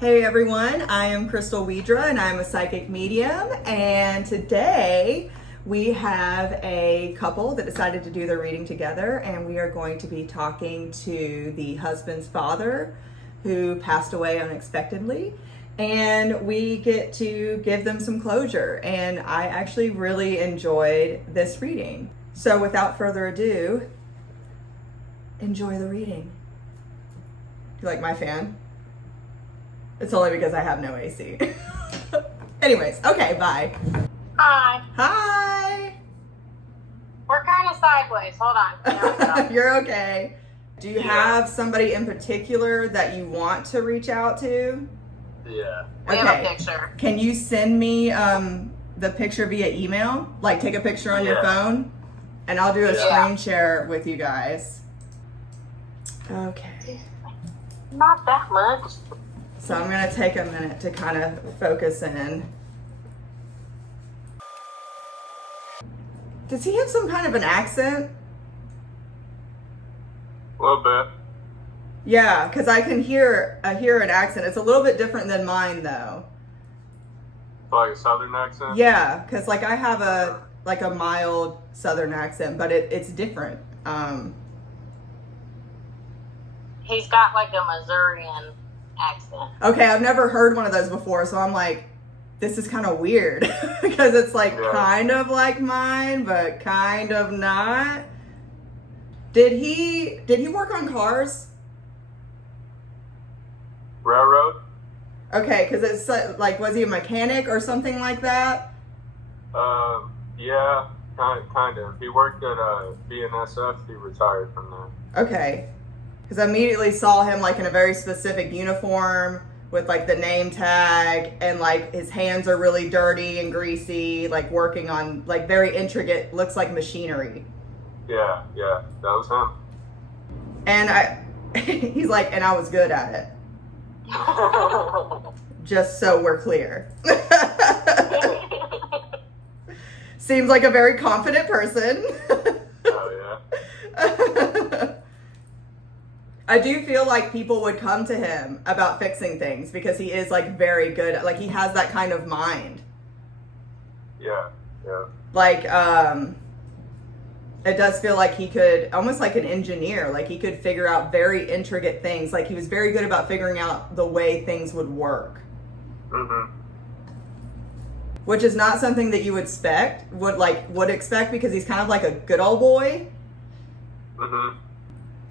Hey everyone, I am Crystal Widra and I'm a psychic medium, and today we have a couple that decided to do their reading together, and we are going to be talking to the husband's father who passed away unexpectedly, and we get to give them some closure, and I actually really enjoyed this reading. So without further ado, enjoy the reading. You like my fan? It's only because I have no AC. Anyways, okay, bye. Hi. Hi. We're kind of sideways. Hold on. There we go. You're okay. Do you have somebody in particular that you want to reach out to? Yeah. We have a picture. Can you send me the picture via email? Like take a picture on your phone? And I'll do a screen share with you guys. Okay. Not that much. So I'm going to take a minute to kind of focus in. Does he have some kind of an accent? A little bit. Yeah, because I can hear an accent. It's a little bit different than mine though. Like a southern accent? Yeah, because like I have a mild southern accent, but it's different. He's got like a Missourian accent. Okay, I've never heard one of those before, so I'm like, this is kind of weird because it's like kind of like mine, but kind of not. Did he work on cars? Railroad? Okay, because it's like, was he a mechanic or something like that? Yeah, kind of. He worked at BNSF. He retired from there. Okay. Because I immediately saw him like in a very specific uniform with like the name tag, and like his hands are really dirty and greasy, like working on like very intricate, looks like machinery. Yeah, that was him. And he's like, and I was good at it. Just so we're clear. Seems like a very confident person. Oh, yeah. I do feel like people would come to him about fixing things because he is like very good. Like he has that kind of mind. Yeah. Like, it does feel like he could, almost like an engineer, like he could figure out very intricate things. Like he was very good about figuring out the way things would work. Mm-hmm. Which is not something that you would expect because he's kind of like a good old boy. Mm-hmm.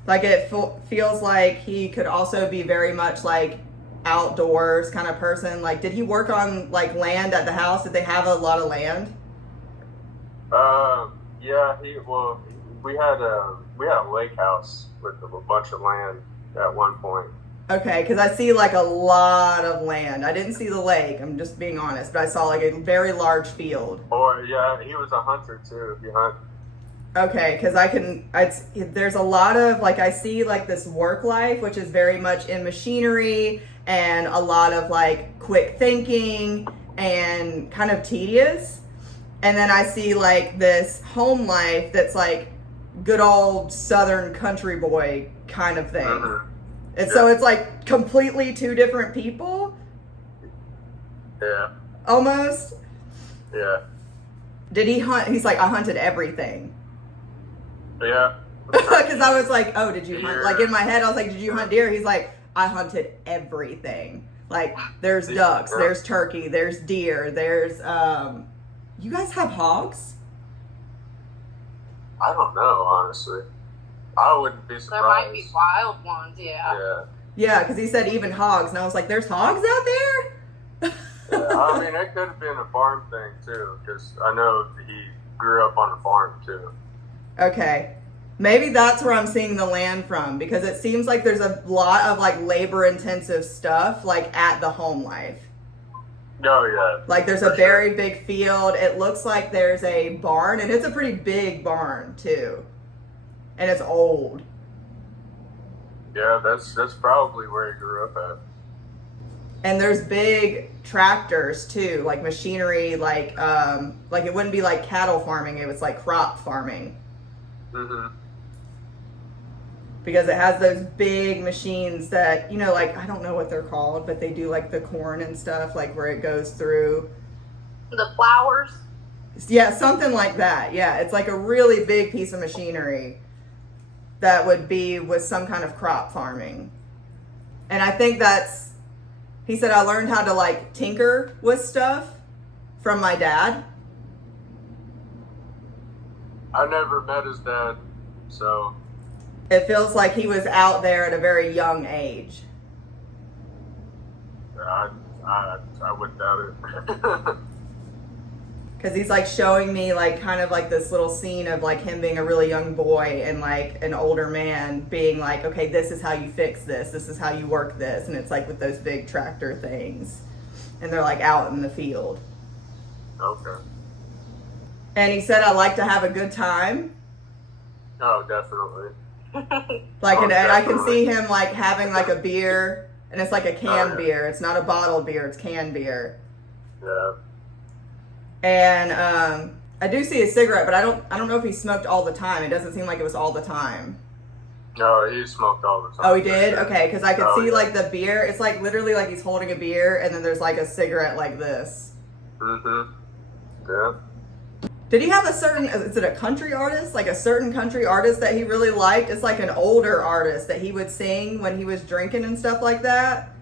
Like it feels like he could also be very much like outdoors kind of person. Like, did he work on like land at the house? Did they have a lot of land? Yeah. We had a lake house with a bunch of land at one point. Okay, because I see like a lot of land. I didn't see the lake. I'm just being honest, but I saw like a very large field. Or he was a hunter too. He hunted. Okay, because there's a lot of, like, I see, like, this work life, which is very much in machinery and a lot of, like, quick thinking and kind of tedious. And then I see, like, this home life that's, like, good old southern country boy kind of thing. Mm-hmm. And so it's, like, completely two different people? Yeah. Almost? Yeah. Did he hunt? He's like, I hunted everything. Yeah. Because I was like, oh, did you hunt? Like in my head, I was like, did you hunt deer? He's like, I hunted everything. Like there's ducks, there's turkey, there's deer, there's you guys have hogs? I don't know, honestly. I wouldn't be surprised. There might be wild ones, yeah. Yeah, because he said even hogs, and I was like, there's hogs out there? Yeah, I mean, it could have been a farm thing too, because I know he grew up on a farm too. Okay. Maybe that's where I'm seeing the land from, because it seems like there's a lot of like labor intensive stuff like at the home life. Oh yeah. Like there's a very big field. It looks like there's a barn, and it's a pretty big barn too. And it's old. Yeah, that's probably where he grew up at. And there's big tractors too, like machinery, like it wouldn't be like cattle farming, it was like crop farming. Mm-hmm. because it has those big machines that, you know, like, I don't know what they're called, but they do like the corn and stuff, like where it goes through. The flowers. Yeah, something like that. Yeah, it's like a really big piece of machinery that would be with some kind of crop farming. And I think he said, I learned how to like tinker with stuff from my dad. I never met his dad, so It feels like he was out there at a very young age. I wouldn't doubt it. Because he's like showing me like kind of like this little scene of like him being a really young boy and like an older man being like, okay, this is how you fix this. This is how you work this. And it's like with those big tractor things. And they're like out in the field. Okay. And he said, I like to have a good time. Oh, definitely. Like, Oh, and I can definitely. see him like having like a beer. And it's like a canned yeah. beer. It's not a bottled beer. It's canned beer. Yeah. And I do see a cigarette, but I don't know if he smoked all the time. It doesn't seem like it was all the time. No, he smoked all the time. Oh, he did? Okay, because I could Oh, see yeah. like the beer. It's like literally like he's holding a beer, and then there's like a cigarette like this. Mm-hmm. Yeah. Did he have a certain? Is it a country artist? Like a certain country artist that he really liked? It's like an older artist that he would sing when he was drinking and stuff like that.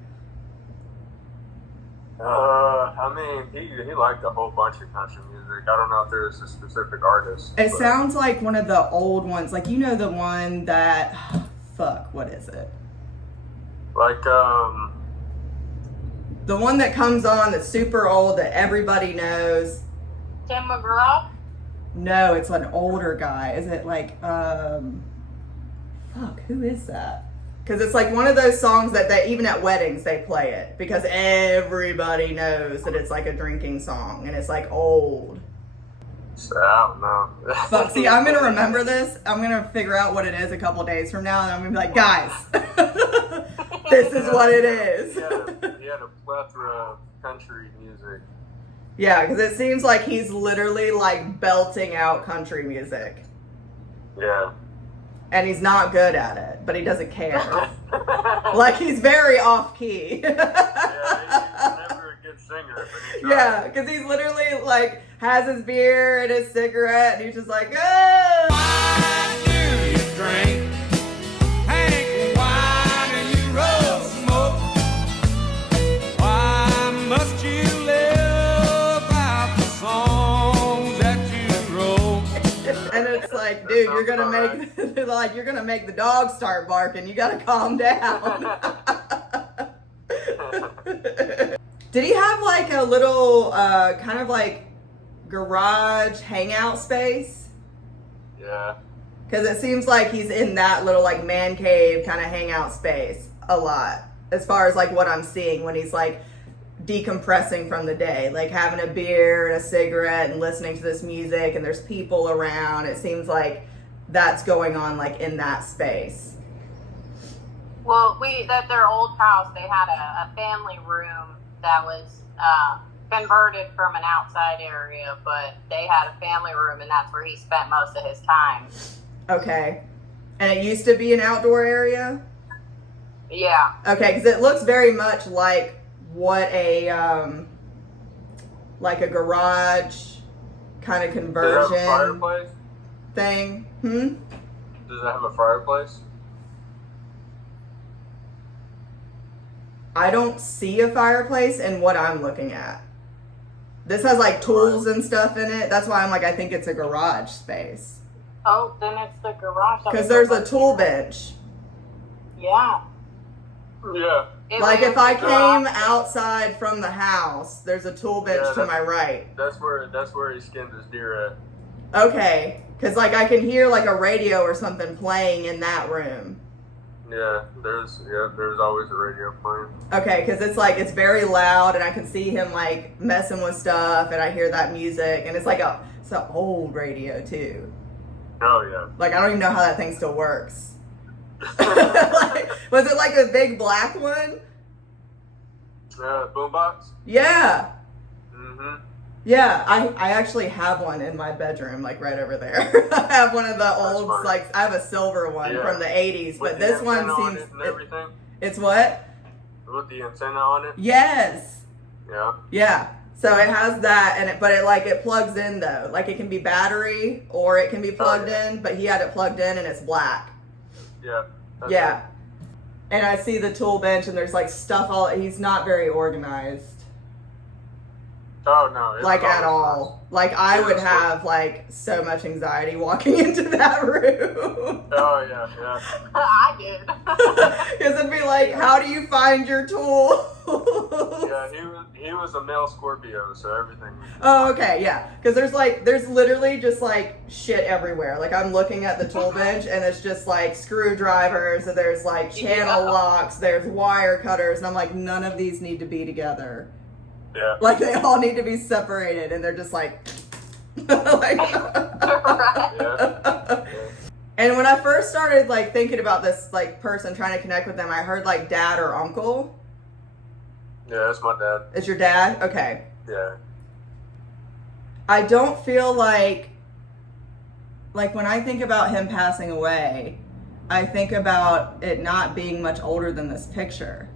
I mean, he liked a whole bunch of country music. I don't know if there's a specific artist. It but- sounds like one of the old ones. Like, you know, the one that, fuck, what is it? Like, The one that comes on that's super old that everybody knows. Tim McGraw. No, it's an older guy. Is it like, fuck, who is that? Because it's like one of those songs that they, even at weddings, they play it. Because everybody knows that it's like a drinking song. And it's like old. I don't know. Fuck, see, I'm going to remember this. I'm going to figure out what it is a couple days from now. And I'm going to be like, guys, this is what it is. He had a plethora of country music. Yeah, because it seems like he's literally like belting out country music. Yeah. And he's not good at it, but he doesn't care. Like, he's very off key. Yeah, he's never a good singer, but he tries. Yeah, because he's literally like has his beer and his cigarette, and he's just like, oh. Why do you drink? Hank, why do you roll smoke? Why must you live out the songs that you wrote? And it's like, dude, you're gonna make like you're gonna make the dog start barking. You gotta calm down. Did he have like a little kind of like garage hangout space? Yeah. Because it seems like he's in that little like man cave kind of hangout space a lot, as far as like what I'm seeing when he's like decompressing from the day, like having a beer and a cigarette and listening to this music, and there's people around. It seems like that's going on like in that space. Well, at their old house, they had a family room that was converted from an outside area, but they had a family room, and that's where he spent most of his time. Okay. And it used to be an outdoor area? Yeah. Okay, because it looks very much like what a like a garage kind of Does it have a conversion fireplace? thing. Does it have a fireplace? I don't see a fireplace in what I'm looking at. This has like tools and stuff in it. That's why I'm like, I think it's a garage space. Oh, then it's the garage. Because there's a tool bench. Yeah. Yeah. Like if I came garage. outside from the house, there's a tool bench Yeah, to my right. That's where he skinned his deer at. Okay, because like I can hear like a radio or something playing in that room. Yeah, there's always a radio playing. Okay, because it's like it's very loud, and I can see him like messing with stuff, and I hear that music, and it's an old radio too. Oh yeah. Like I don't even know how that thing still works. Like, was it like a big black one? Boombox. Yeah. Mm-hmm. Yeah, I actually have one in my bedroom, like right over there. I have one of the old, funny. like, I have a silver one Yeah. from the 80s, With but the this one antenna on seems, it and everything. it's what? With the antenna on it. Yes. Yeah. Yeah. So it has that, and but it plugs in though. Like it can be battery or it can be plugged in, but he had it plugged in and it's black. Yeah. That's Yeah. it. And I see the tool bench and there's like stuff all, he's not very organized. Oh no. It's Like at always all. Like I would have like so much anxiety walking into that room. nice. Oh yeah, yeah. I did. Because it'd be like, how do you find your tool? Yeah, he was a male Scorpio, so everything. Oh, okay, yeah. Because there's literally just like shit everywhere. Like I'm looking at the tool bench and it's just like screwdrivers, and there's like channel Yeah. locks, there's wire cutters, and I'm like, none of these need to be together. Yeah. Like they all need to be separated, and they're just like, like Right. Yeah. And when I first started like thinking about this like person trying to connect with them, I heard like dad or uncle. Yeah, that's my dad. Is your dad? Okay. Yeah. I don't feel like when I think about him passing away, I think about it not being much older than this picture.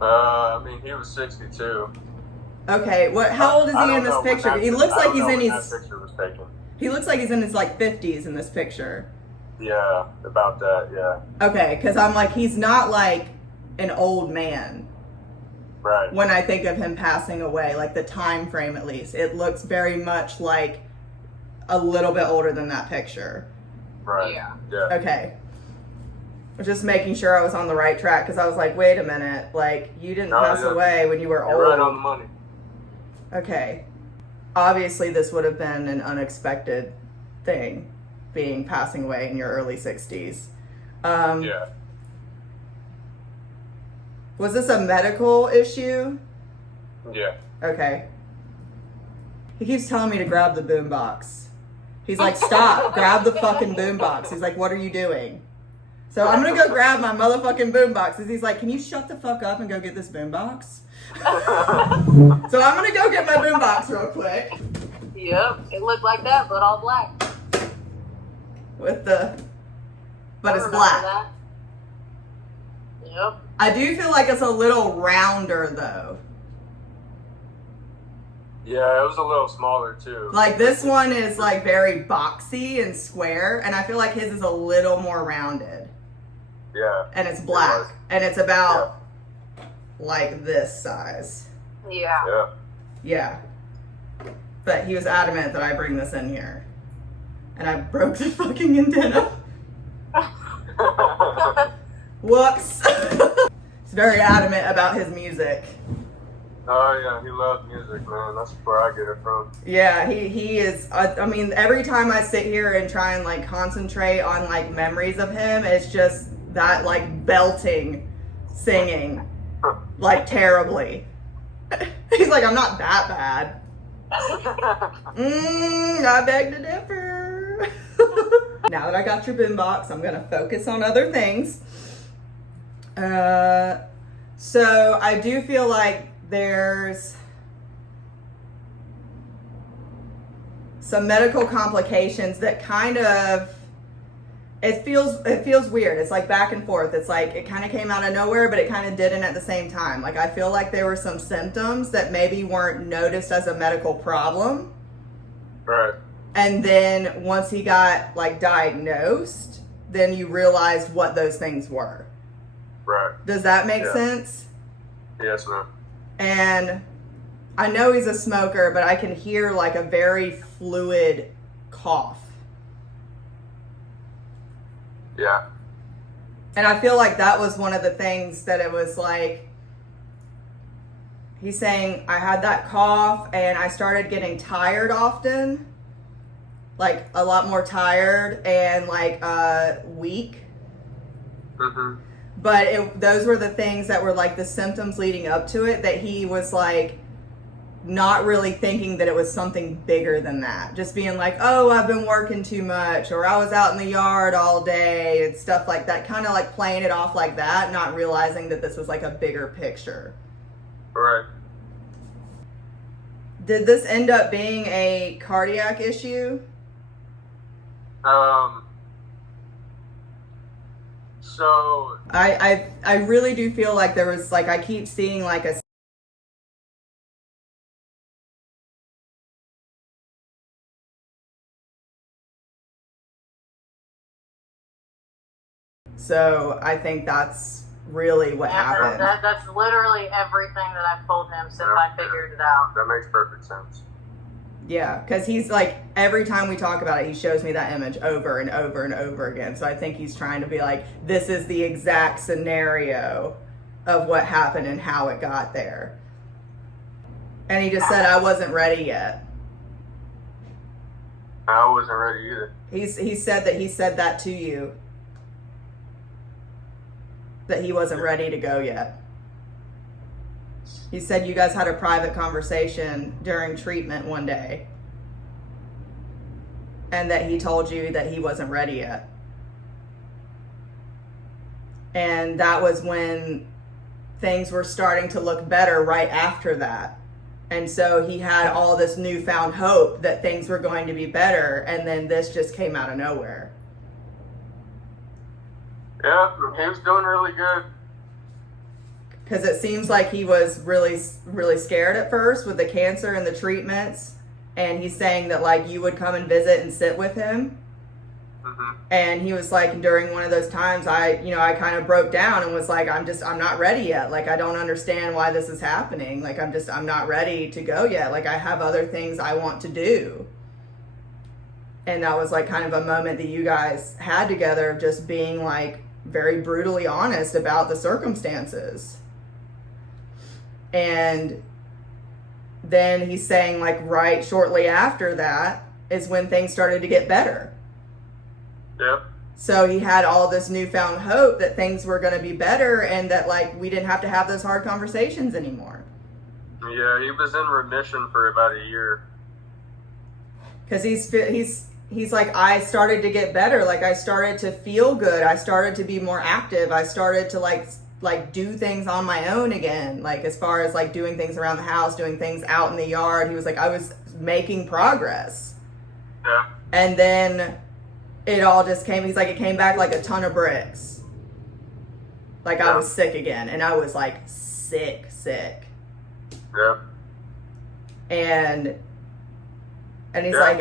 I mean, he was 62. Okay, how old is I he don't in this know when picture? that- He looks I like don't he's know in when his that picture was taken. he looks like he's in his like 50s in this picture. Yeah, about that. Yeah. Okay, cuz I'm like he's not like an old man. Right. When I think of him passing away, like the time frame at least, it looks very much like a little bit older than that picture. Right. Yeah. Yeah. Okay. Just making sure I was on the right track because I was like, wait a minute, like you didn't No, pass yeah. away when you were You're right on old. the money. Okay. Obviously, this would have been an unexpected thing, being passing away in your early 60s. Yeah. Was this a medical issue? Yeah. Okay. He keeps telling me to grab the boombox. He's like, stop, grab the fucking boombox. He's like, what are you doing? So I'm gonna go grab my motherfucking boombox. He's like, can you shut the fuck up and go get this boombox? So I'm gonna go get my boombox real quick. Yep. It looked like that, but all black. But I it's remember black. that. Yep. I do feel like it's a little rounder though. Yeah, it was a little smaller too. Like this one is like very boxy and square, and I feel like his is a little more rounded. Yeah. And it's black. And it's about like this size. Yeah. Yeah. Yeah. But he was adamant that I bring this in here. And I broke the fucking antenna. Whoops. He's very adamant about his music. Oh yeah, he loves music, man. That's where I get it from. Yeah, he is. I mean, every time I sit here and try and like concentrate on like memories of him, it's just that like belting singing like terribly. He's like, I'm not that bad. I beg to differ. Now that I got your boombox, I'm gonna focus on other things. So I do feel like there's some medical complications that kind of it feels weird. It's like back and forth. It's like it kind of came out of nowhere, but it kind of didn't at the same time. Like I feel like there were some symptoms that maybe weren't noticed as a medical problem. Right. And then once he got like diagnosed, then you realized what those things were. Right. Does that make Yeah. sense? Yes, ma'am. And I know he's a smoker, but I can hear like a very fluid cough. Yeah. And I feel like that was one of the things that it was like, he's saying, I had that cough and I started getting tired often, like a lot more tired and like weak. Mhm. But those were the things that were like the symptoms leading up to it, that he was like not really thinking that it was something bigger than that. Just being like, oh, I've been working too much, or I was out in the yard all day and stuff like that. Kind of like playing it off like that, not realizing that this was like a bigger picture. Right. Did this end up being a cardiac issue? So I really do feel like there was like I keep seeing like a so I think that's really what happened. That's literally everything that I've told him since I figured it out. that makes perfect sense. Yeah, because he's like, every time we talk about it, he shows me that image over and over and over again. So I think he's trying to be like, this is the exact scenario of what happened and how it got there. And he just said, I wasn't ready yet. I wasn't ready either. He said that he said that to you, that he wasn't ready to go yet. He said you guys had a private conversation during treatment one day, and that he told you that he wasn't ready yet. And that was when things were starting to look better right after that. And so he had all this newfound hope that things were going to be better, and then this just came out of nowhere. Yeah, he was doing really good. Because it seems like he was really, really scared at first with the cancer and the treatments. And he's saying that like you would come and visit and sit with him. Mm-hmm. And he was like, during one of those times, I kind of broke down and was like, I'm not ready yet. Like, I don't understand why this is happening. Like, I'm not ready to go yet. Like, I have other things I want to do. And that was like kind of a moment that you guys had together of just being like very brutally honest about the circumstances. And then he's saying like right shortly after that is when things started to get better. Yep. So he had all this newfound hope that things were going to be better and that like we didn't have to have those hard conversations anymore. Yeah, he was in remission for about a year. Because he's like, I started to get better. Like I started to feel good. I started to be more active. I started to like do things on my own again. Like as far as like doing things around the house, doing things out in the yard. He was like, I was making progress. Yeah. And then it all just came, he's like, it came back like a ton of bricks. Like I was sick again. And I was like sick. Yeah. And he's Yeah, like,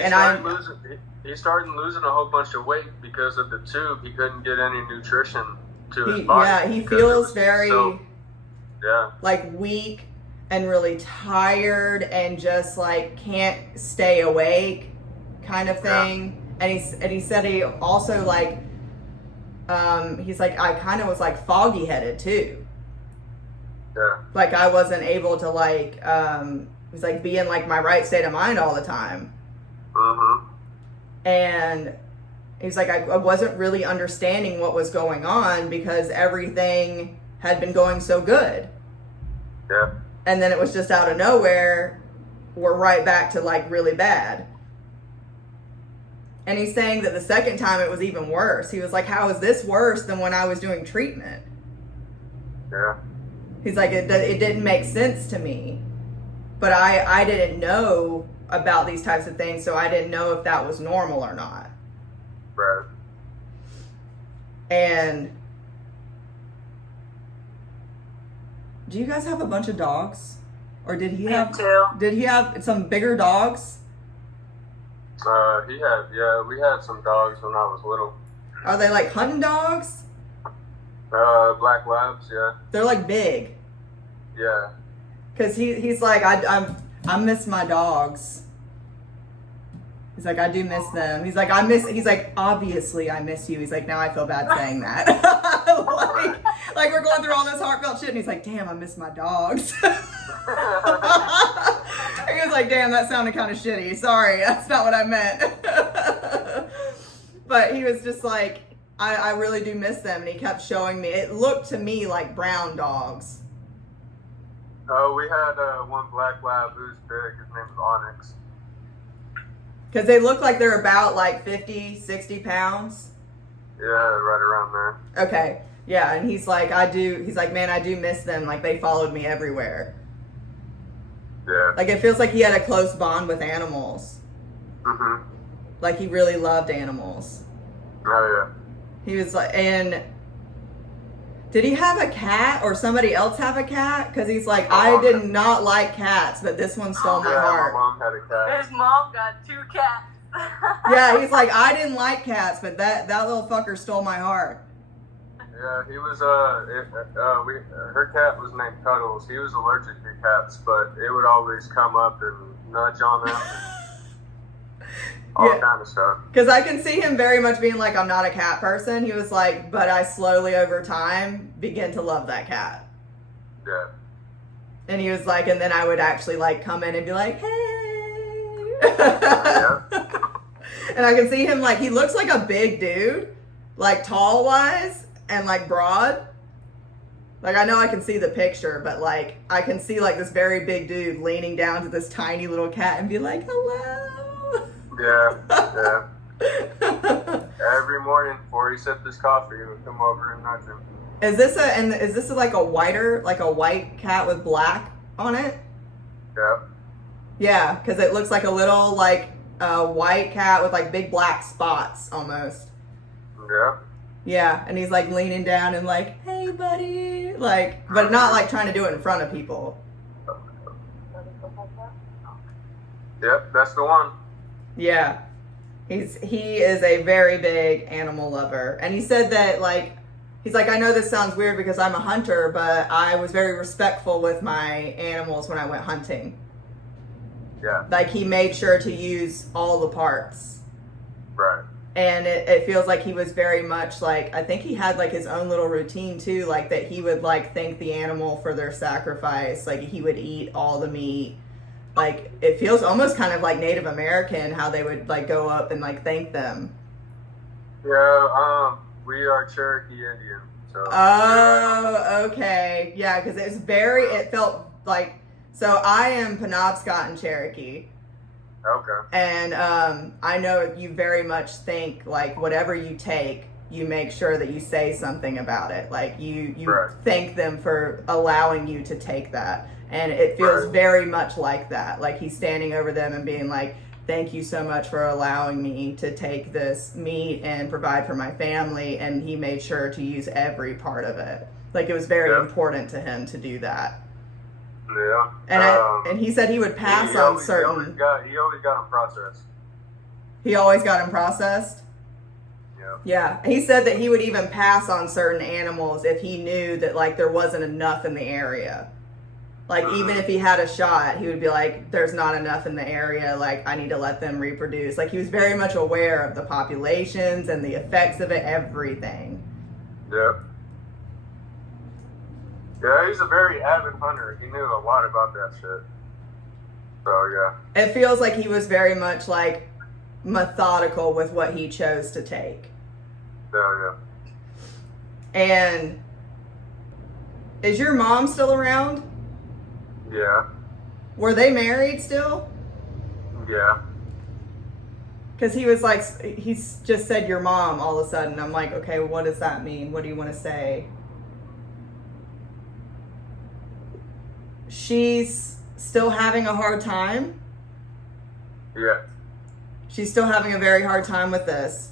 he started losing a whole bunch of weight because of the tube. He couldn't get any nutrition to his body. Yeah, he feels very yeah, like weak and really tired and just like can't stay awake kind of thing. Yeah. And he said he also like he's like, I kind of was like foggy headed too. Yeah. Like I wasn't able to like he's like be in like my right state of mind all the time. Mm-hmm. And he's like, I wasn't really understanding what was going on because everything had been going so good. Yeah. And then it was just out of nowhere, we're right back to like really bad. And he's saying that the second time it was even worse. He was like, how is this worse than when I was doing treatment? Yeah. He's like, it didn't make sense to me. But I didn't know about these types of things, so I didn't know if that was normal or not. Right. And do you guys have a bunch of dogs? Or did he have some bigger dogs? We had some dogs when I was little. Are they like hunting dogs? Black labs, yeah. They're like big. Yeah. Cause he's like, I miss my dogs. He's like, I do miss them. He's like, obviously I miss you. He's like, now I feel bad saying that. like we're going through all this heartfelt shit and he's like, damn, I miss my dogs. He was like, damn, that sounded kind of shitty. Sorry, that's not what I meant. But he was just like, I really do miss them. And he kept showing me, it looked to me like brown dogs. We had one black lab who's big. His name was Onyx. Because they look like they're about like 50, 60 pounds. Yeah, right around there. Okay. Yeah, and he's like, man, I do miss them. Like, they followed me everywhere. Yeah. Like it feels like he had a close bond with animals. Mhm. Like he really loved animals. Oh He was like, and did he have a cat or somebody else have a cat? Because he's like, I did not like cats, but this one stole yeah. my Yeah, heart. my mom had a cat. His mom got 2 cats. Yeah, he's like, I didn't like cats, but that little fucker stole my heart. Yeah, he was her cat was named Cuddles. He was allergic to cats, but it would always come up and nudge on them. All Yeah. kind of stuff. Because I can see him very much being like, I'm not a cat person. He was like, but I slowly over time begin to love that cat. Yeah. And he was like, and then I would actually like come in and be like, hey. Yeah. And I can see him like, he looks like a big dude, like tall wise and like broad. Like I know I can see the picture, but like I can see like this very big dude leaning down to this tiny little cat and be like, hello. Yeah. Yeah. Every morning before he sipped his coffee, he would come over and nudge him. Is this like a white cat with black on it? Yeah. Yeah, because it looks like a little like white cat with like big black spots almost. Yeah. Yeah, and he's like leaning down and like, hey buddy, like, but not like trying to do it in front of people. Yep, that's the one. Yeah, he is a very big animal lover, and he said that like, he's like, I know this sounds weird because I'm a hunter, but I was very respectful with my animals when I went hunting. Yeah. Like he made sure to use all the parts. Right. And it feels like he was very much like, I think he had like his own little routine too, like that he would like thank the animal for their sacrifice. Like he would eat all the meat. Like it feels almost kind of like Native American how they would like go up and like thank them. Yeah, we are Cherokee Indian, so. Oh, okay. Yeah, because it felt like, so I am Penobscot and Cherokee. Okay. And I know you very much think like whatever you take, you make sure that you say something about it. Like you Right. thank them for allowing you to take that. And it feels Right. very much like that. Like he's standing over them and being like, thank you so much for allowing me to take this meat and provide for my family. And he made sure to use every part of it. Like it was very Yeah. important to him to do that. Yeah. And he said he would pass he on always, certain. He always got them processed. He always got him processed. Yeah. Yeah, he said that he would even pass on certain animals if he knew that like there wasn't enough in the area. Like even if he had a shot, he would be like, there's not enough in the area, like I need to let them reproduce. Like he was very much aware of the populations and the effects of it, everything. Yep. Yeah, he's a very avid hunter. He knew a lot about that shit. So yeah. It feels like he was very much like methodical with what he chose to take. Yeah. And is your mom still around? Yeah. Were they married still? Yeah. Because he was like, he's just said your mom all of a sudden. I'm like, okay, well, what does that mean? What do you want to say? She's still having a hard time. Yeah. She's still having a very hard time with this.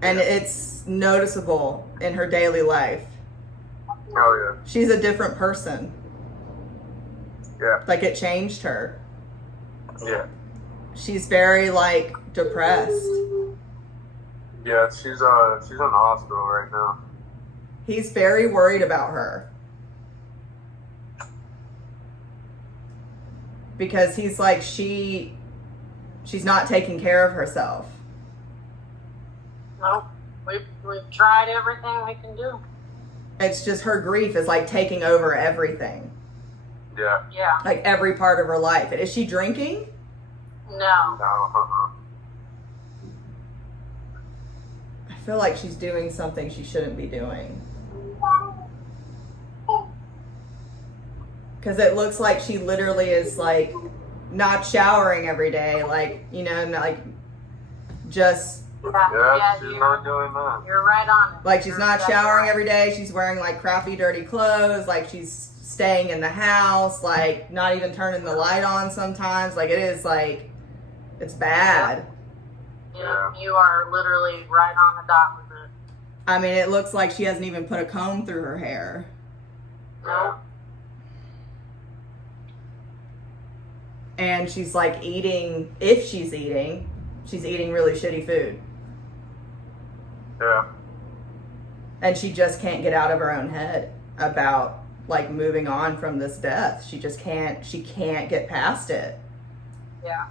And it's noticeable in her daily life. Oh yeah. She's a different person. Yeah. Like it changed her. Yeah. She's very like depressed. Yeah, she's in the hospital right now. He's very worried about her. Because he's like, she's not taking care of herself. Nope. We've tried everything we can do. It's just her grief is like taking over everything. Yeah. Yeah. Like every part of her life. Is she drinking? No. No. I feel like she's doing something she shouldn't be doing. Because it looks like she literally is like not showering every day. Like, you know, like just Yeah, she's you're, not doing that. you're right on it. like she's You're not exactly showering right. every day. She's wearing like crappy, dirty clothes. Like she's staying in the house, like not even turning the light on sometimes. Like it is like, it's bad. Yeah, you are literally right on the dot with it. I mean, it looks like she hasn't even put a comb through her hair. No. And she's like eating, if she's eating really shitty food. Yeah. And she just can't get out of her own head about like moving on from this death. She can't get past it. Yeah.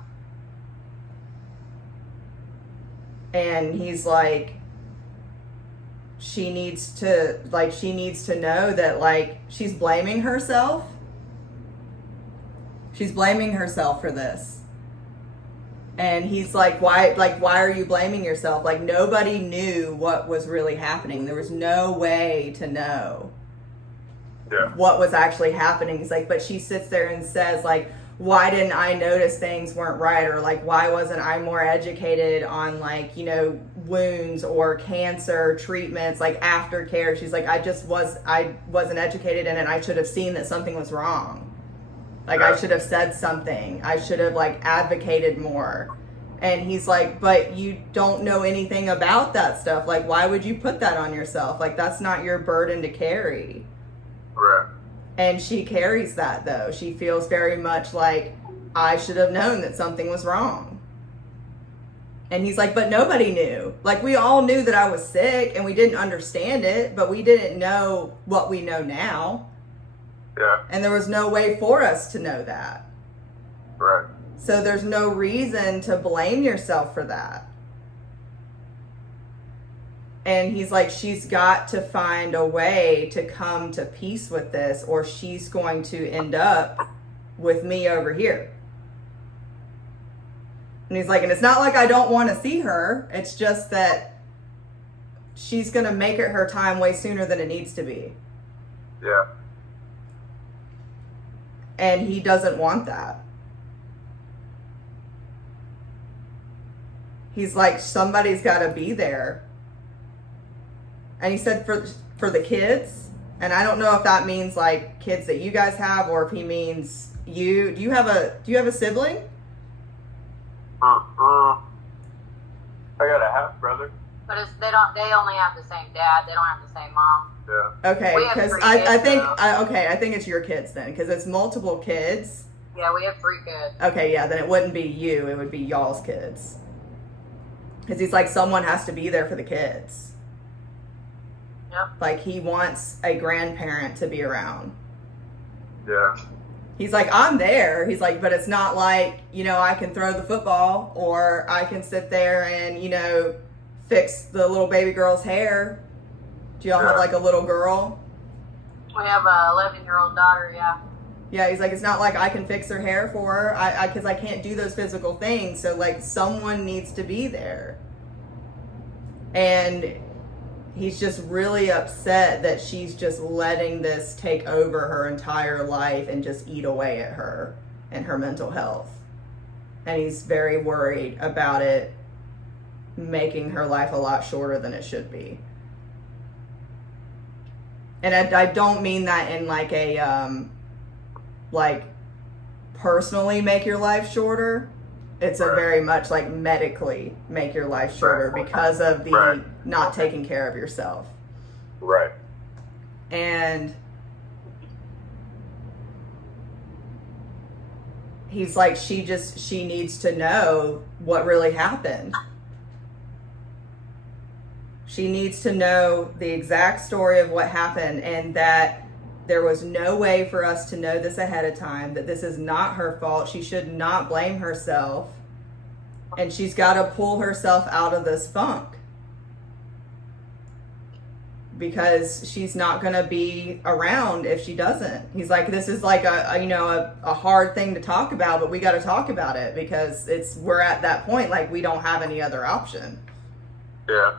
And he's like, she needs to know that like she's blaming herself. She's blaming herself for this. And he's like, why are you blaming yourself? Like nobody knew what was really happening. There was no way to know what was actually happening. He's like, but she sits there and says like, why didn't I notice things weren't right? Or like, why wasn't I more educated on like, you know, wounds or cancer treatments, like aftercare? She's like, I wasn't educated in it. I should have seen that something was wrong. Like I should have said something. I should have like advocated more. And he's like, but you don't know anything about that stuff. Like, why would you put that on yourself? Like, that's not your burden to carry. Right. And she carries that though. She feels very much like, I should have known that something was wrong. And he's like, but nobody knew. Like we all knew that I was sick and we didn't understand it, but we didn't know what we know now. Yeah. And there was no way for us to know that. Right. So there's no reason to blame yourself for that. And he's like, she's got to find a way to come to peace with this, or she's going to end up with me over here. And he's like, and it's not like I don't want to see her. It's just that she's going to make it her time way sooner than it needs to be. Yeah. And he doesn't want that. He's like, somebody's got to be there. And he said for the kids, and I don't know if that means like kids that you guys have, or if he means you. Do you have a sibling? I got a half brother. But they only have the same dad. They don't have the same mom. Yeah. Okay, We have because three I kids, think though. I think it's your kids then, because it's multiple kids. Yeah, we have 3 kids. Okay, yeah, then it wouldn't be you. It would be y'all's kids. Because he's like, someone has to be there for the kids. Yep. Like he wants a grandparent to be around. Yeah. He's like, I'm there. He's like, but it's not like, you know, I can throw the football or I can sit there and, you know, fix the little baby girl's hair. Do y'all have like a little girl? We have a 11-year-old daughter, yeah. Yeah, he's like, it's not like I can fix her hair for her because I can't do those physical things. So like someone needs to be there. And he's just really upset that she's just letting this take over her entire life and just eat away at her and her mental health. And he's very worried about it making her life a lot shorter than it should be. And I don't mean that in like a, like personally make your life shorter. It's a very much like medically make your life shorter because of the not taking care of yourself. Right. And he's like, she needs to know what really happened. She needs to know the exact story of what happened, and that there was no way for us to know this ahead of time, that this is not her fault. She should not blame herself. And she's got to pull herself out of this funk. Because she's not going to be around if she doesn't. He's like, this is like a hard thing to talk about, but we got to talk about it because we're at that point, like we don't have any other option. Yeah.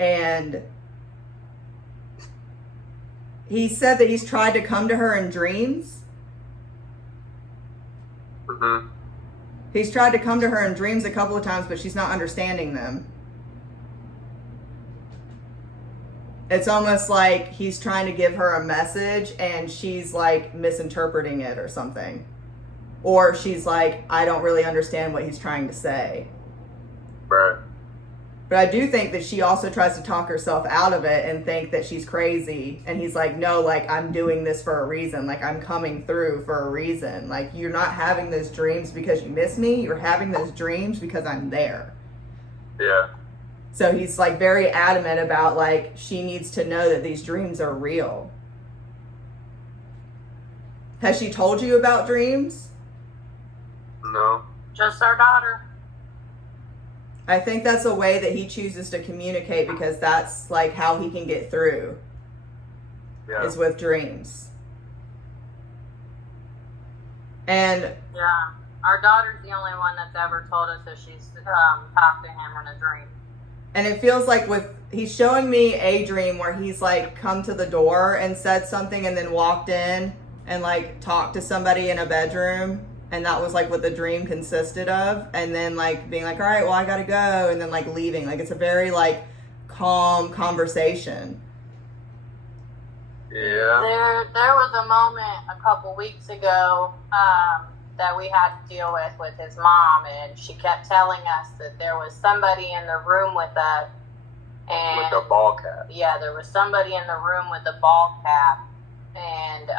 And he said that he's tried to come to her in dreams. Mm-hmm. He's tried to come to her in dreams a couple of times, but she's not understanding them. It's almost like he's trying to give her a message and she's like misinterpreting it or something. Or she's like, I don't really understand what he's trying to say. Right. But I do think that she also tries to talk herself out of it and think that she's crazy. And he's like, no, like, I'm doing this for a reason. Like, I'm coming through for a reason. Like, you're not having those dreams because you miss me. You're having those dreams because I'm there. Yeah. So he's like very adamant about like, she needs to know that these dreams are real. Has she told you about dreams? No. Just our daughter. I think that's a way that he chooses to communicate because that's like how he can get through Yeah. is with dreams. And Yeah. Our daughter's the only one that's ever told us that she's talked to him in a dream. and it feels like he's showing me a dream where he's like come to the door and said something and then walked in and like talked to somebody in a bedroom. And that was like what the dream consisted of. And then like being like, all right, well, I gotta go. And then like leaving. Like it's a very like calm conversation. Yeah. There was a moment a couple weeks ago that we had to deal with his mom, and she kept telling us that there was somebody in the room with us. And With the ball cap. yeah, there was somebody in the room with a ball cap, and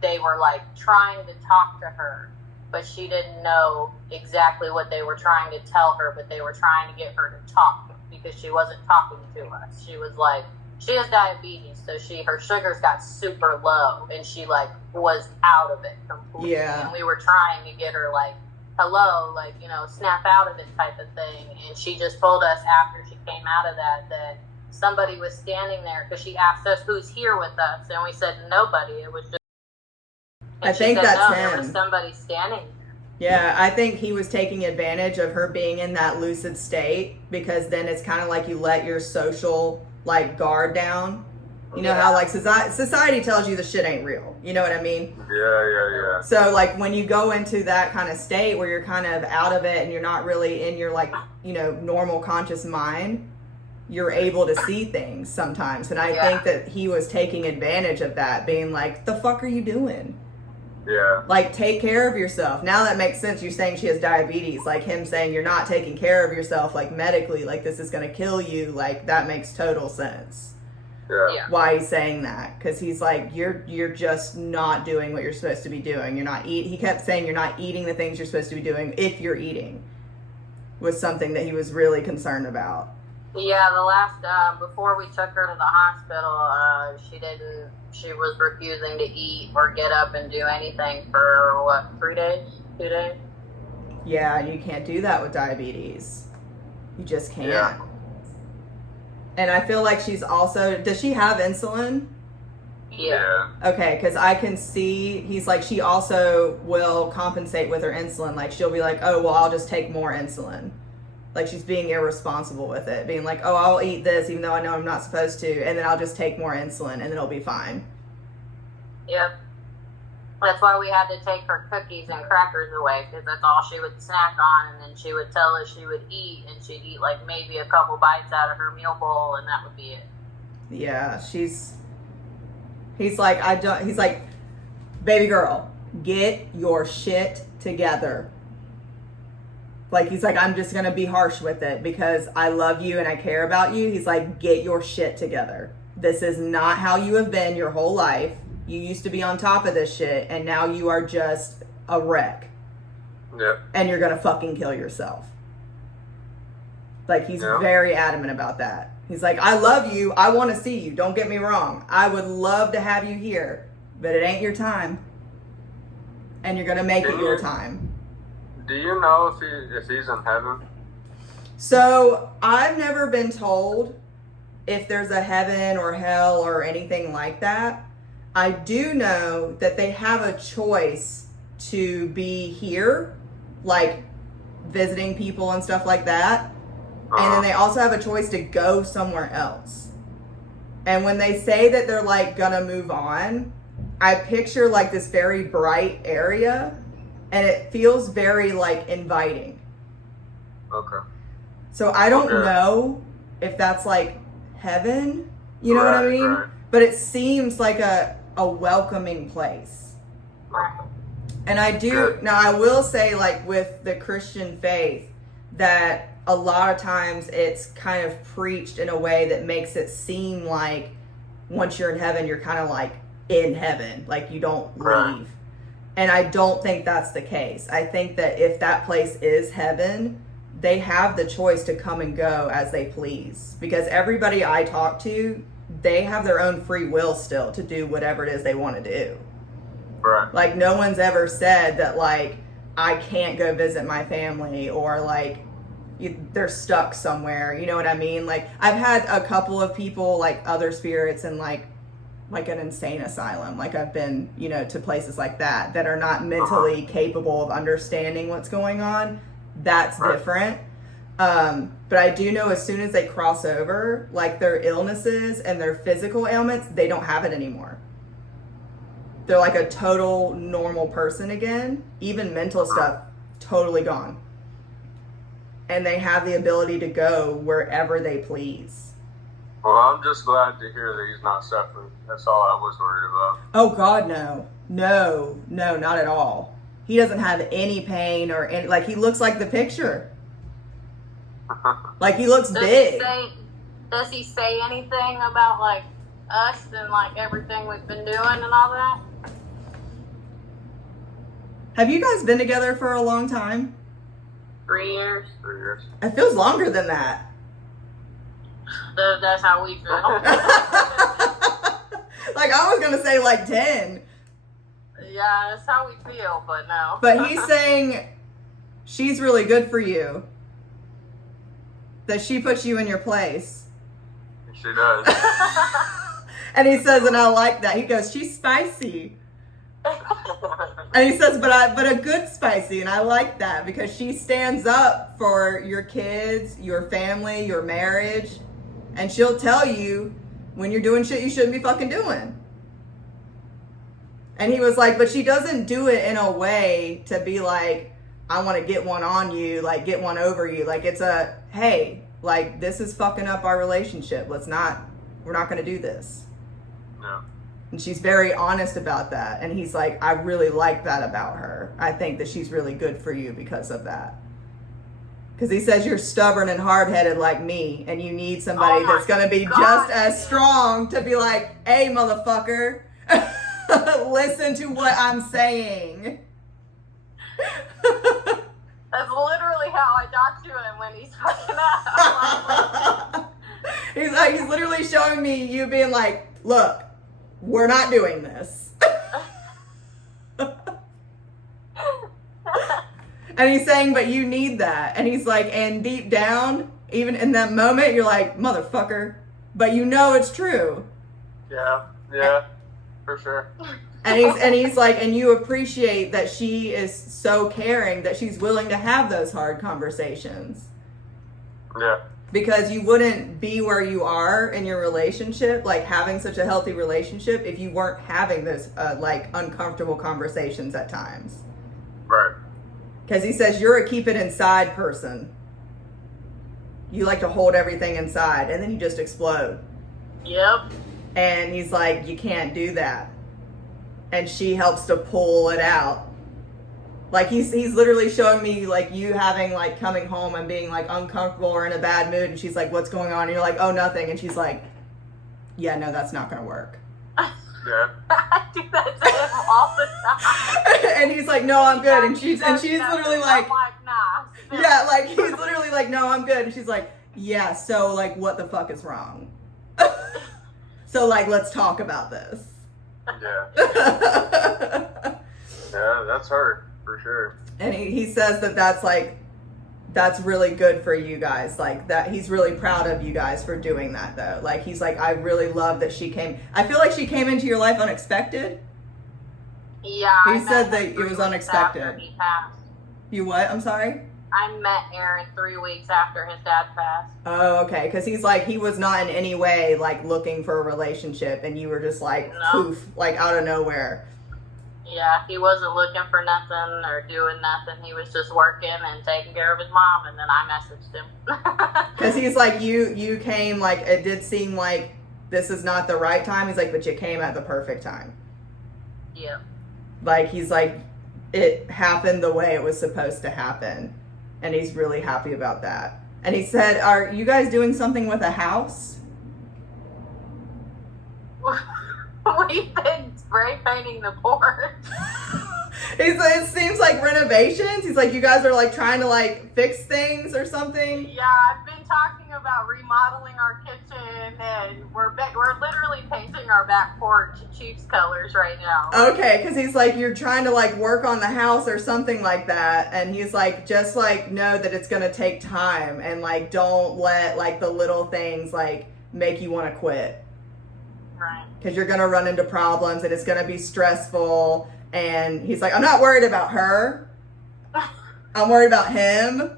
they were like trying to talk to her, but she didn't know exactly what they were trying to tell her, but they were trying to get her to talk because she wasn't talking to us. She was like, she has diabetes, so her sugars got super low, and she like was out of it completely. Yeah. And we were trying to get her like, hello, like, you know, snap out of it type of thing. And she just told us after she came out of that somebody was standing there, because she asked us who's here with us, and we said nobody. It was just. And I think she said, that's no, there was him. somebody standing. Yeah, I think he was taking advantage of her being in that lucid state because then it's kind of like you let your social like guard down. You know how like society tells you the shit ain't real. You know what I mean? Yeah. So like when you go into that kind of state where you're kind of out of it and you're not really in your like, you know, normal conscious mind, you're able to see things sometimes. And I think that he was taking advantage of that, being like, the fuck are you doing? Yeah. Like, take care of yourself. Now that makes sense. You're saying she has diabetes. Like, him saying you're not taking care of yourself, like, medically. Like, this is going to kill you. Like, that makes total sense. Yeah. Why he's saying that. Because he's like, you're just not doing what you're supposed to be doing. You're not He kept saying you're not eating the things you're supposed to be doing if you're eating. Was something that he was really concerned about. Yeah, the last, before we took her to the hospital, she was refusing to eat or get up and do anything for, 3 days? 2 days? Yeah, you can't do that with diabetes. You just can't. Yeah. And I feel like she's also, does she have insulin? Yeah. Okay, because I can see, he's like, she also will compensate with her insulin. Like, she'll be like, oh, well, I'll just take more insulin. Like, she's being irresponsible with it. Being like, oh, I'll eat this even though I know I'm not supposed to. And then I'll just take more insulin and then it'll be fine. Yep. That's why we had to take her cookies and crackers away, because that's all she would snack on. And then she would tell us she would eat, and she'd eat like maybe a couple bites out of her meal bowl, and that would be it. Yeah, he's like, baby girl, get your shit together. Like, he's like, I'm just going to be harsh with it because I love you and I care about you. He's like, get your shit together. This is not how you have been your whole life. You used to be on top of this shit and now you are just a wreck. Yeah. And you're going to fucking kill yourself. Like, he's very adamant about that. He's like, I love you. I want to see you. Don't get me wrong. I would love to have you here, but it ain't your time. And you're going to make it your time. Do you know if he's in heaven? So I've never been told if there's a heaven or hell or anything like that. I do know that they have a choice to be here, like visiting people and stuff like that. And then they also have a choice to go somewhere else. And when they say that they're like gonna move on, I picture like this very bright area. And it feels very, like, inviting. Okay. So I don't know if that's, like, heaven You know what I Right, mean? right. But it seems like a welcoming place. And I do, Good. now I will say, like, with the Christian faith, that a lot of times it's kind of preached in a way that makes it seem like once you're in heaven, you're kind of like in heaven, like you don't Right. leave. And I don't think that's the case. I think that if that place is heaven, they have the choice to come and go as they please. Because everybody I talk to, they have their own free will still to do whatever it is they want to do. Right. Like, no one's ever said that, like, I can't go visit my family, or like they're stuck somewhere. You know what I mean? Like, I've had a couple of people, like other spirits, and like an insane asylum. Like, I've been, you know, to places like that are not mentally capable of understanding what's going on. That's Right. different. But I do know as soon as they cross over, like, their illnesses and their physical ailments, they don't have it anymore. They're like a total normal person again. Even mental stuff, totally gone. And they have the ability to go wherever they please. Well, I'm just glad to hear that he's not suffering. That's all I was worried about. Oh God, no. No, not at all. He doesn't have any pain or any, like, he looks like the picture. Like, he looks big. Does he say anything about, like, us and, like, everything we've been doing and all that? Have you guys been together for a long time? 3 years. 3 years. It feels longer than that. That's how we feel. Like, I was gonna say like 10. Yeah, that's how we feel, but no. But he's saying she's really good for you. That she puts you in your place. She does. And he says, and I like that. He goes, she's spicy. And he says, but a good spicy, and I like that because she stands up for your kids, your family, your marriage, and she'll tell you when you're doing shit you shouldn't be fucking doing. And he was like, but she doesn't do it in a way to be like, I want to get one on you, like get one over you. Like, it's a, hey, like, this is fucking up our relationship. We're not going to do this. No. And she's very honest about that. And he's like, I really like that about her. I think that she's really good for you because of that. Because he says you're stubborn and hard-headed like me, and you need somebody that's going to be just as strong to be like, hey, motherfucker, listen to what I'm saying. That's literally how I talk to him when he's fucking up. He's literally showing me you being like, look, we're not doing this. And he's saying, but you need that. And he's like, and deep down, even in that moment, you're like, motherfucker, but you know it's true. Yeah, for sure. And he's like, and you appreciate that she is so caring that she's willing to have those hard conversations. Yeah. Because you wouldn't be where you are in your relationship, like having such a healthy relationship, if you weren't having those like uncomfortable conversations at times. Right. Because he says you're a keep it inside person. You like to hold everything inside and then you just explode. Yep. And he's like, you can't do that. And she helps to pull it out. Like, he's literally showing me, like, you having, like, coming home and being, like, uncomfortable or in a bad mood. And she's like, what's going on? And you're like, oh, nothing. And she's like, yeah, no, that's not going to work. Yeah. I do that to him all the time. And he's like, no, I'm good. And she's literally like, I'm like, nah. yeah, like, he's literally like, no, I'm good. And she's like, yeah, so, like, what the fuck is wrong? So, like, let's talk about this. Yeah. Yeah, that's her, for sure. And he says that's really good for you guys. Like, that he's really proud of you guys for doing that, though. Like, he's like, I really love that she came. I feel like she came into your life unexpected. Yeah. He said that it was unexpected. After he passed. You what? I'm sorry? I met Aaron 3 weeks after his dad passed. Oh, okay. Because he's like, he was not in any way, like, looking for a relationship. And you were just like, No. poof, like, out of nowhere. Yeah, he wasn't looking for nothing or doing nothing. He was just working and taking care of his mom, and then I messaged him. Because he's like, you came, like, it did seem like this is not the right time. He's like, but you came at the perfect time. Yeah. Like, he's like, it happened the way it was supposed to happen. And he's really happy about that. And he said, are you guys doing something with a house? We've been spray painting the porch. It seems like renovations. He's like, you guys are like trying to like fix things or something. Yeah, I've been talking about remodeling our kitchen, and we're literally painting our back porch Chiefs colors right now. Okay, because he's like, you're trying to like work on the house or something like that. And he's like, just like know that it's going to take time, and like don't let like the little things like make you want to quit. Right. Because you're going to run into problems and it's going to be stressful. And he's like, I'm not worried about her. I'm worried about him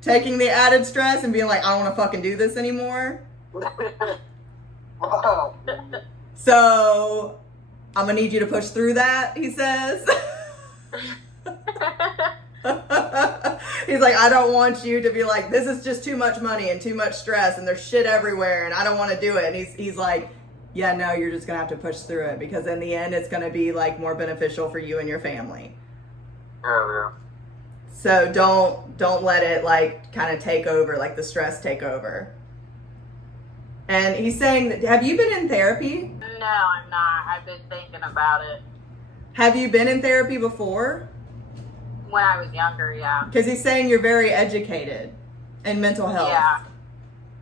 taking the added stress and being like, I don't want to fucking do this anymore. Wow. So I'm going to need you to push through that, he says. He's like, I don't want you to be like, this is just too much money and too much stress and there's shit everywhere and I don't want to do it. And he's like, yeah, no, you're just going to have to push through it because in the end, it's going to be like more beneficial for you and your family. Yeah. So don't let it like kind of take over, like the stress take over. And he's saying that, have you been in therapy? No, I'm not. I've been thinking about it. Have you been in therapy before? When I was younger, yeah. Because he's saying you're very educated in mental health. Yeah.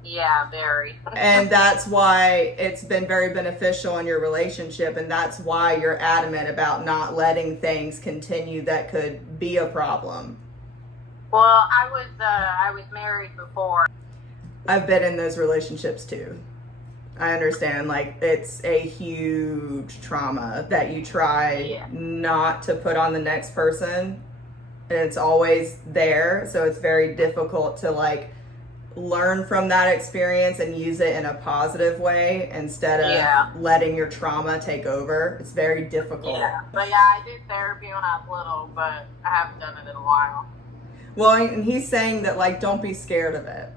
Yeah, very. And that's why it's been very beneficial in your relationship. And that's why you're adamant about not letting things continue that could be a problem. Well, I was married before. I've been in those relationships too. I understand, like, it's a huge trauma that you try not to put on the next person. And it's always there. So it's very difficult to, like, learn from that experience and use it in a positive way instead of letting your trauma take over. It's very difficult. Yeah, but yeah, I did therapy when I was little, but I haven't done it in a while. Well, and he's saying that, like, don't be scared of it.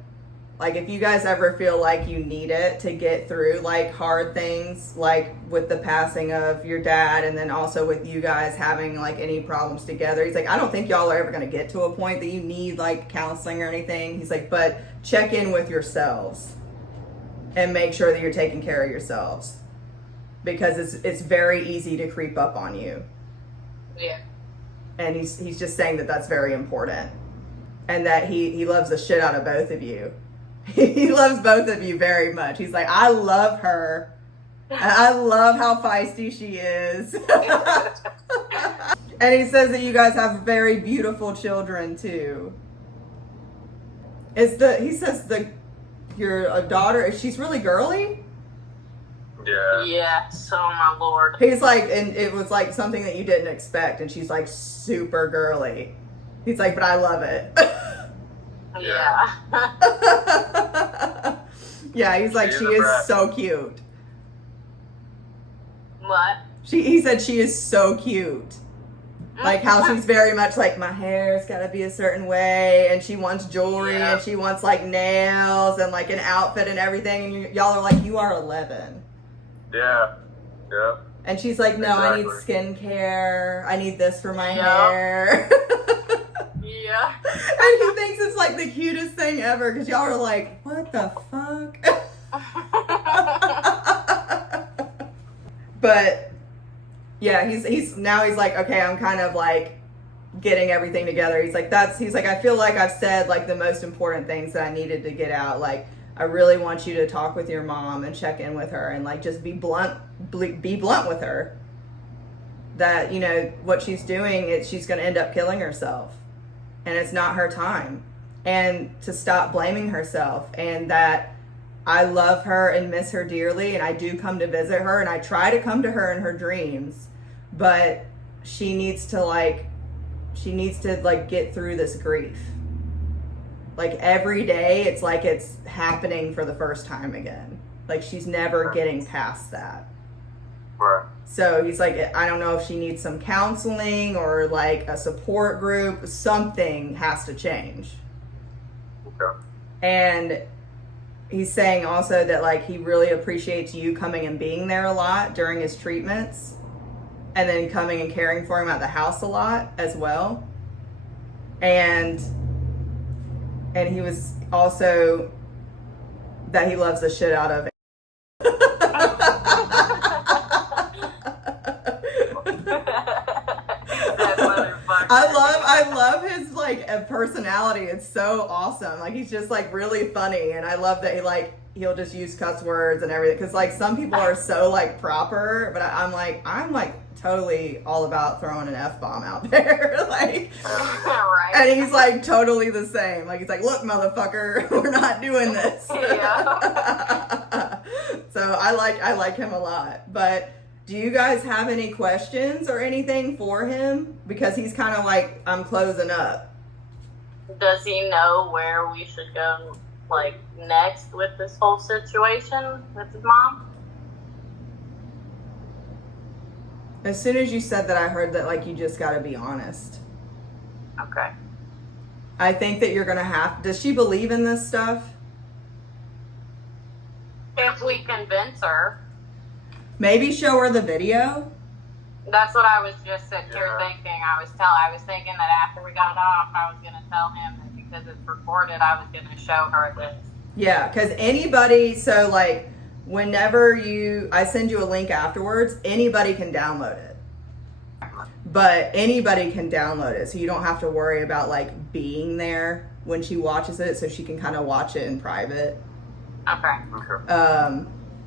Like, if you guys ever feel like you need it to get through, like, hard things, like with the passing of your dad and then also with you guys having, like, any problems together. He's like, I don't think y'all are ever going to get to a point that you need, like, counseling or anything. He's like, but check in with yourselves and make sure that you're taking care of yourselves. Because it's very easy to creep up on you. Yeah. And he's just saying that that's very important. And that he loves the shit out of both of you. He loves both of you very much. He's like, I love her. I love how feisty she is. And he says that you guys have very beautiful children too. He says your daughter, she's really girly? Yeah. Yes, oh my lord. He's like, and it was like something that you didn't expect, and she's like super girly. He's like, but I love it. Yeah. Yeah, he's like, she is so cute. What? He said she is so cute. Like how she's very much like, my hair's gotta be a certain way, and she wants jewelry, and she wants like nails and like an outfit and everything, and y'all are like, you are 11. Yeah. Yeah. And she's like, no, I need skincare. I need this for my hair. Yeah. And he thinks it's like the cutest thing ever because y'all are like, what the fuck? But yeah, he's like, okay, I'm kind of like getting everything together. He's like, I feel like I've said like the most important things that I needed to get out. Like, I really want you to talk with your mom and check in with her and like just be blunt with her. That, you know, what she's doing, she's going to end up killing herself. And it's not her time. And to stop blaming herself. And that I love her and miss her dearly. And I do come to visit her. And I try to come to her in her dreams. But she needs to get through this grief. Like every day, it's like it's happening for the first time again. Like she's never getting past that. Right. So he's like, I don't know if she needs some counseling or like a support group. Something has to change. Okay. And he's saying also that like he really appreciates you coming and being there a lot during his treatments, and then coming and caring for him at the house a lot as well. And he was also that he loves the shit out of I love his like personality. It's so awesome. Like he's just like really funny, and I love that he'll just use cuss words and everything. Because like some people are so like proper, but I'm like totally all about throwing an F-bomb out there. Like, Right. and he's like totally the same. Like he's like, look, motherfucker, we're not doing this. Yeah. So I like him a lot. But do you guys have any questions or anything for him? Because he's kind of like, I'm closing up. Does he know where we should go, like, next with this whole situation with his mom? As soon as you said that, I heard that, like, you just got to be honest. Okay. I think that you're going to have... Does she believe in this stuff? If we convince her. Maybe show her the video? That's what I was just sitting here thinking. I was thinking that after we got off, I was going to tell him that because it's recorded, I was going to show her this. Yeah, because anybody... So, like, whenever I send you a link afterwards, anybody can download it. But anybody can download it, so you don't have to worry about, like, being there when she watches it, so she can kind of watch it in private. Okay.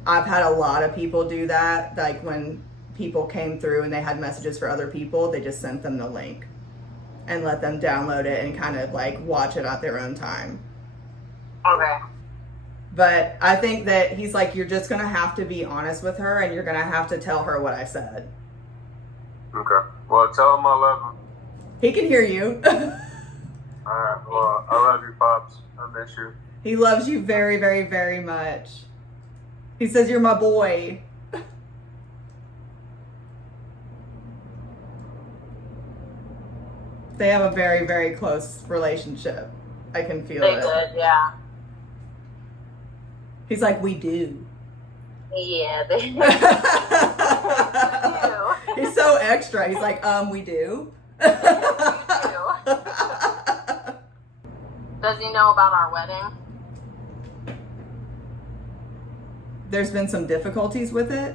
I've had a lot of people do that. Like when people came through and they had messages for other people, they just sent them the link and let them download it and kind of like watch it at their own time. Okay. But I think that he's like, you're just going to have to be honest with her, and you're going to have to tell her what I said. Okay. Well, tell him I love him. He can hear you. Alright, well, I love you, Pops. I miss you. He loves you very, very, very much. He says you're my boy. They have a very, very close relationship. I can feel They it. did, yeah. He's like, we do. Yeah, they do. He's so extra. He's like, we do. Does he know about our wedding? There's been some difficulties with it.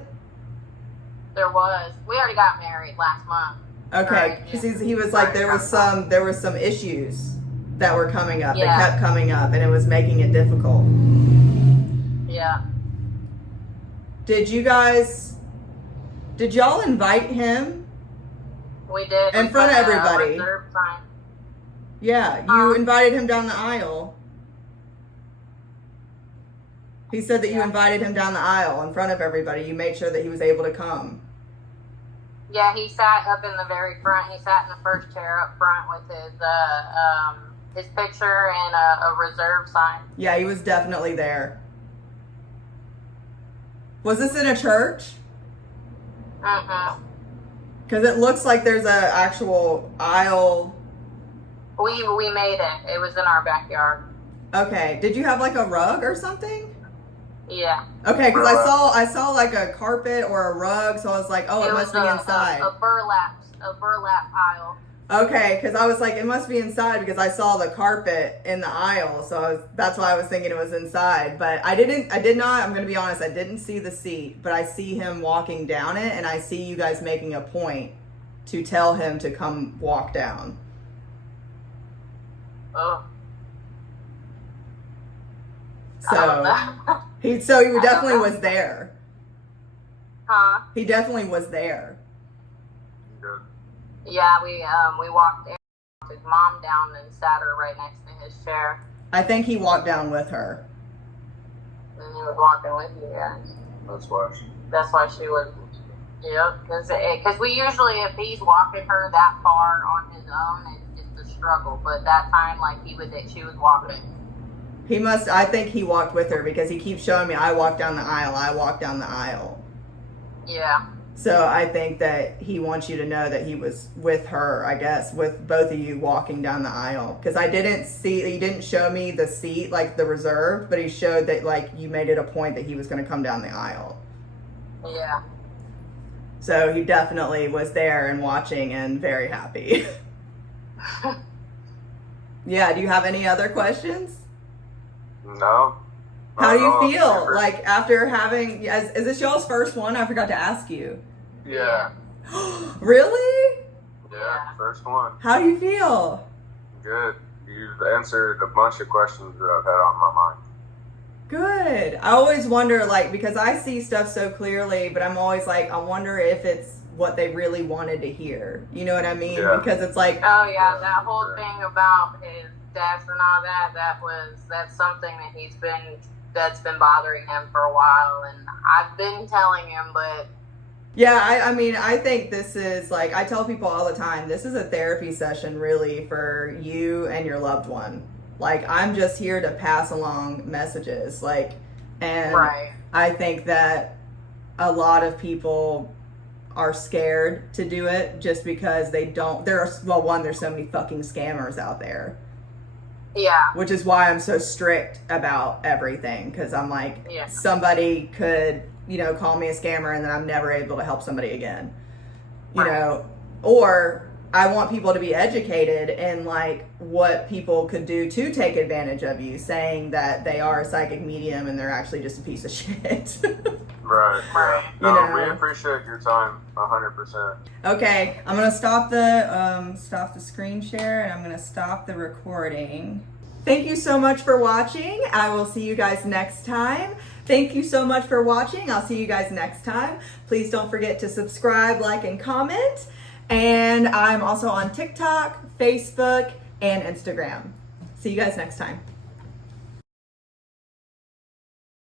There was. We already got married last month. Okay, because he was like, there was some issues that were coming up. Yeah. They kept coming up, and it was making it difficult. Yeah. Did y'all invite him? We did. In We front of put a everybody. reserve sign. Yeah, you invited him down the aisle. He said that you Yeah. invited him down the aisle in front of everybody. You made sure that he was able to come. Yeah, he sat up in the very front. He sat in the first chair up front with his picture and a reserve sign. Yeah, he was definitely there. Was this in a church? Mm-hmm. Because it looks like there's a actual aisle. We made it. It was in our backyard. Okay, did you have like a rug or something? Yeah. Okay, because I saw like a carpet or a rug, so I was like, oh, it must be inside. A burlap aisle. Okay, because I was like, it must be inside because I saw the carpet in the aisle, so that's why I was thinking it was inside. But I did not, I'm going to be honest, I didn't see the seat, but I see him walking down it, and I see you guys making a point to tell him to come walk down. Oh. So he definitely was there. Huh? He definitely was there. Good. Yeah, we walked his mom down and sat her right next to his chair. I think he walked down with her. And he was walking with you guys. That's why. That's why she was. Yep, because we usually, if he's walking her that far on his own, it's a struggle. But that time, like she was walking. I think he walked with her because he keeps showing me, I walked down the aisle. Yeah. So I think that he wants you to know that he was with her, I guess, with both of you walking down the aisle. Because he didn't show me the seat, like the reserved, but he showed that like you made it a point that he was going to come down the aisle. Yeah. So he definitely was there and watching and very happy. Yeah, do you have any other questions? No. How do you Oh, feel? never. Like after having, is this y'all's first one? I forgot to ask you. Yeah. Really? Yeah. First one. How do you feel? Good. You've answered a bunch of questions that I've had on my mind. Good. I always wonder, like, because I see stuff so clearly, but I'm always like, I wonder if it's what they really wanted to hear. You know what I mean? Yeah. Because it's like, Oh yeah, that whole thing about his death and all that, that's something that's been bothering him for a while, and I've been telling him, but yeah, I mean, I think this is like, I tell people all the time, this is a therapy session really for you and your loved one. Like, I'm just here to pass along messages. Like, and right. I think that a lot of people are scared to do it just because there's so many fucking scammers out there. Yeah. Which is why I'm so strict about everything. Because I'm like, Yeah. somebody could, call me a scammer and then I'm never able to help somebody again. Or I want people to be educated in like what people could do to take advantage of you, saying that they are a psychic medium and they're actually just a piece of shit. Right. Right. Yeah. No, You know. we appreciate your time 100%. Okay, I'm gonna stop the screen share and I'm gonna stop the recording. Thank you so much for watching. I will see you guys next time. Thank you so much for watching. I'll see you guys next time. Please don't forget to subscribe, like, and comment. And I'm also on TikTok, Facebook, and Instagram. See you guys next time.